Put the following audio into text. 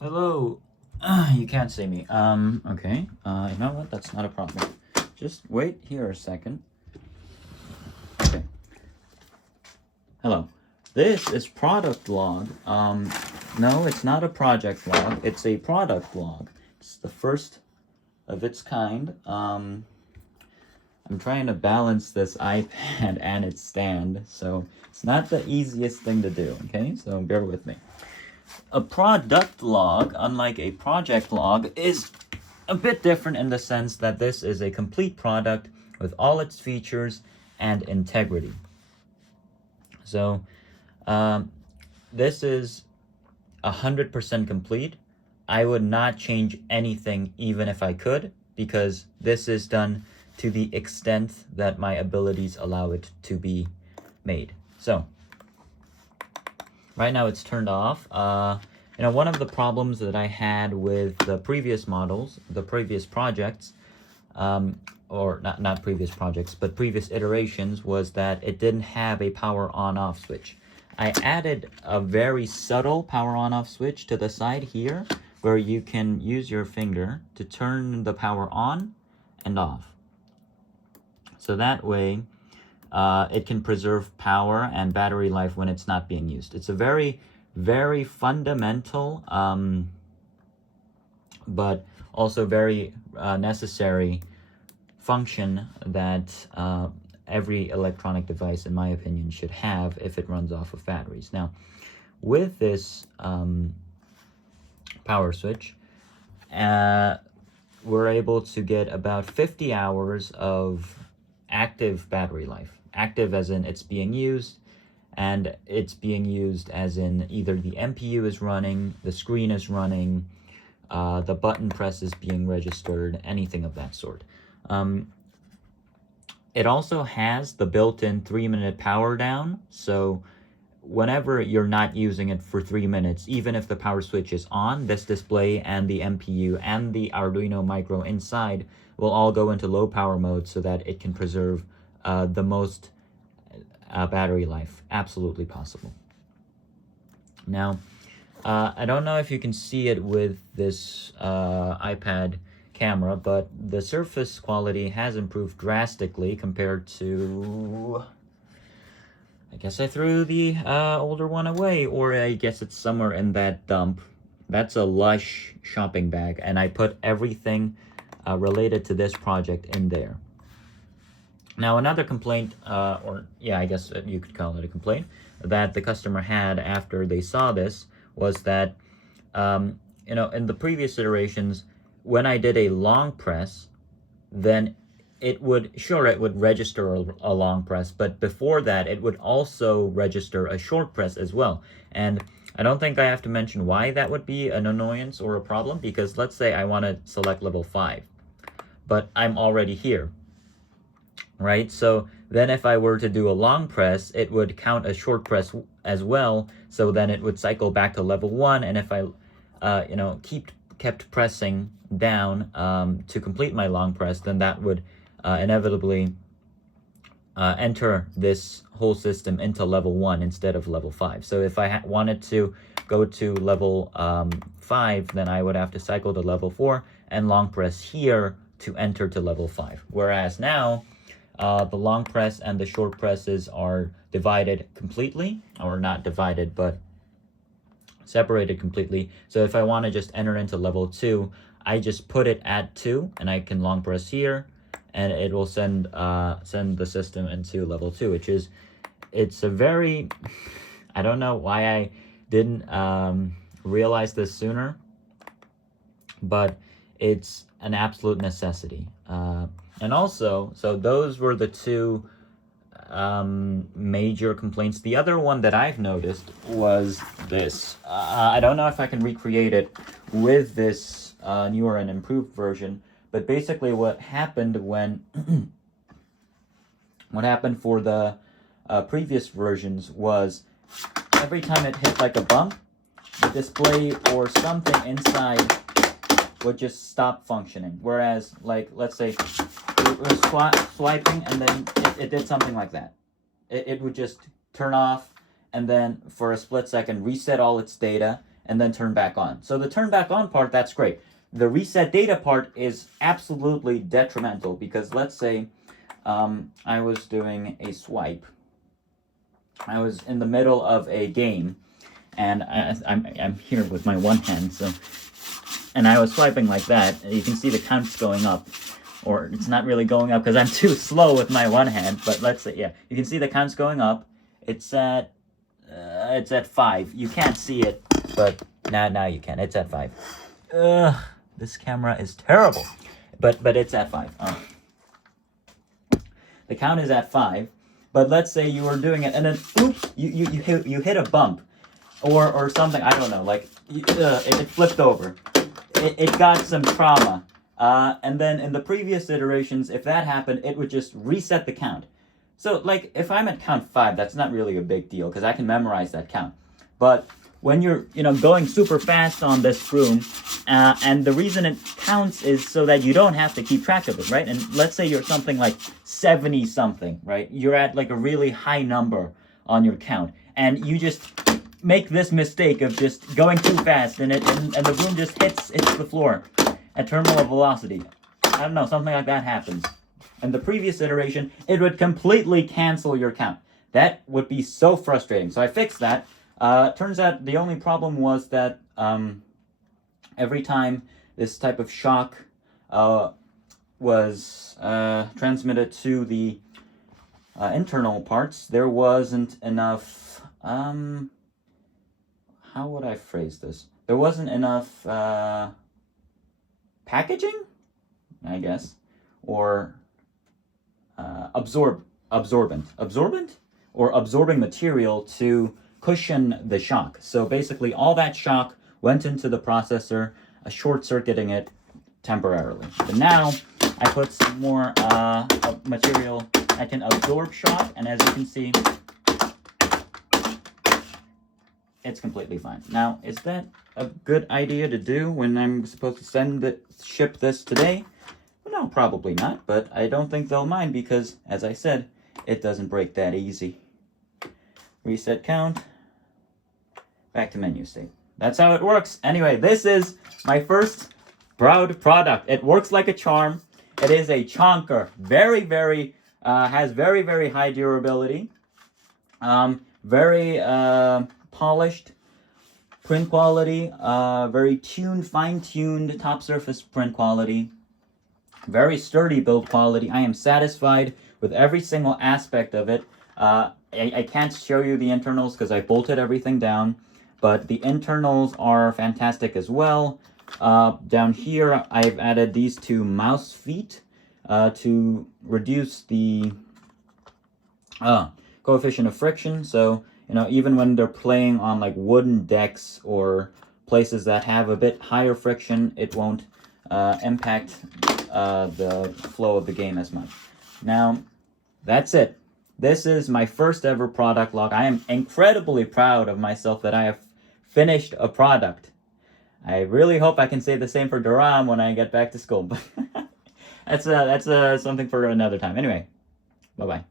Hello. You can't see me. Okay. You know what? That's not a problem. Just wait here a second. Okay. Hello. This is product log. No, it's not a project log. It's a product log. It's the first of its kind. I'm trying to balance this iPad and its stand, so it's not the easiest thing to do, okay? So bear with me. A product log, unlike a project log, is a bit different in the sense that this is a complete product with all its features and integrity. So this is 100% complete. I would not change anything even if I could, because this is done to the extent that my abilities allow it to be made. So right now it's turned off. One of the problems that I had with the previous models, the previous projects, or not previous projects, but previous iterations, was that it didn't have a power on-off switch. I added a very subtle power on-off switch to the side here, where you can use your finger to turn the power on and off. So that way, it can preserve power and battery life when it's not being used. It's a very, very fundamental, but also very necessary function that every electronic device, in my opinion, should have if it runs off of batteries. Now, with this power switch, we're able to get about 50 hours of active battery life. Active as in it's being used, and it's being used as in either the MPU is running, the screen is running, the button press is being registered, anything of that sort. It also has the built-in 3-minute power down, so whenever you're not using it for 3 minutes, even if the power switch is on, this display and the MPU and the Arduino Micro inside will all go into low power mode so that it can preserve the most battery life absolutely possible. Now, I don't know if you can see it with this iPad camera, but the surface quality has improved drastically compared to... I guess I threw the older one away, or I guess it's somewhere in that dump. That's a Lush shopping bag, and I put everything related to this project in there. Now, another complaint, I guess you could call it a complaint, that the customer had after they saw this was that, in the previous iterations, when I did a long press, then it would register a long press, but before that, it would also register a short press as well. And I don't think I have to mention why that would be an annoyance or a problem, because let's say I want to select level 5, but I'm already here, right? So then if I were to do a long press, it would count a short press as well, so then it would cycle back to level 1, and if I, kept pressing down to complete my long press, then that would inevitably enter this whole system into level 1 instead of level 5. So if I wanted to go to level 5, then I would have to cycle to level 4 and long press here to enter to level 5. Whereas now, the long press and the short presses are divided completely, or not divided, but separated completely. So if I want to just enter into level 2, I just put it at 2, and I can long press here, and it will send the system into level 2, it's a very, I don't know why I didn't realize this sooner, but it's an absolute necessity. And also, so those were the two major complaints. The other one that I've noticed was this. I don't know if I can recreate it with this newer and improved version, but basically what happened when what happened for the previous versions was every time it hit like a bump, the display or something inside would just stop functioning. Whereas, like, let's say it was swiping, and then it did something like that. It would just turn off, and then for a split second reset all its data, and then turn back on. So the turn back on part, that's great. The reset data part is absolutely detrimental, because let's say I was doing a swipe. I was in the middle of a game, and I'm here with my one hand, so, and I was swiping like that, and you can see the counts going up, or it's not really going up because I'm too slow with my one hand, but let's say, yeah, you can see the counts going up. It's at 5. You can't see it, but now you can. It's at 5. Ugh, this camera is terrible, but it's at 5. The count is at 5. But let's say you were doing it, and then oops, you hit a bump, or something. I don't know. Like it flipped over. It got some trauma. And then in the previous iterations, if that happened, it would just reset the count. So like if I'm at count 5, that's not really a big deal because I can memorize that count. But when you're going super fast on this broom, and the reason it counts is so that you don't have to keep track of it, right? And let's say you're something like 70 something, right? You're at like a really high number on your count, and you just make this mistake of just going too fast, and the broom just hits the floor at terminal velocity. I don't know, something like that happens. In the previous iteration, it would completely cancel your count. That would be so frustrating. So I fixed that. Turns out the only problem was that every time this type of shock was transmitted to the internal parts, there wasn't enough, how would I phrase this? There wasn't enough packaging, I guess, or absorbing material to cushion the shock. So basically all that shock went into the processor, short-circuiting it temporarily. But now I put some more material that can absorb shock, and as you can see, it's completely fine. Now, is that a good idea to do when I'm supposed to ship this today? No, probably not, but I don't think they'll mind because, as I said, it doesn't break that easy. Reset count. Back to menu state. That's how it works. Anyway, this is my first proud product. It works like a charm. It is a chonker. Has very, very high durability. Very polished print quality. Very fine-tuned top surface print quality. Very sturdy build quality. I am satisfied with every single aspect of it. I can't show you the internals because I bolted everything down, but the internals are fantastic as well. Down here, I've added these 2 mouse feet to reduce the coefficient of friction. So, even when they're playing on like wooden decks or places that have a bit higher friction, it won't impact the flow of the game as much. Now, that's it. This is my first ever product log. I am incredibly proud of myself that I have finished a product. I really hope I can say the same for Durham when I get back to school. But that's something for another time. Anyway, bye-bye.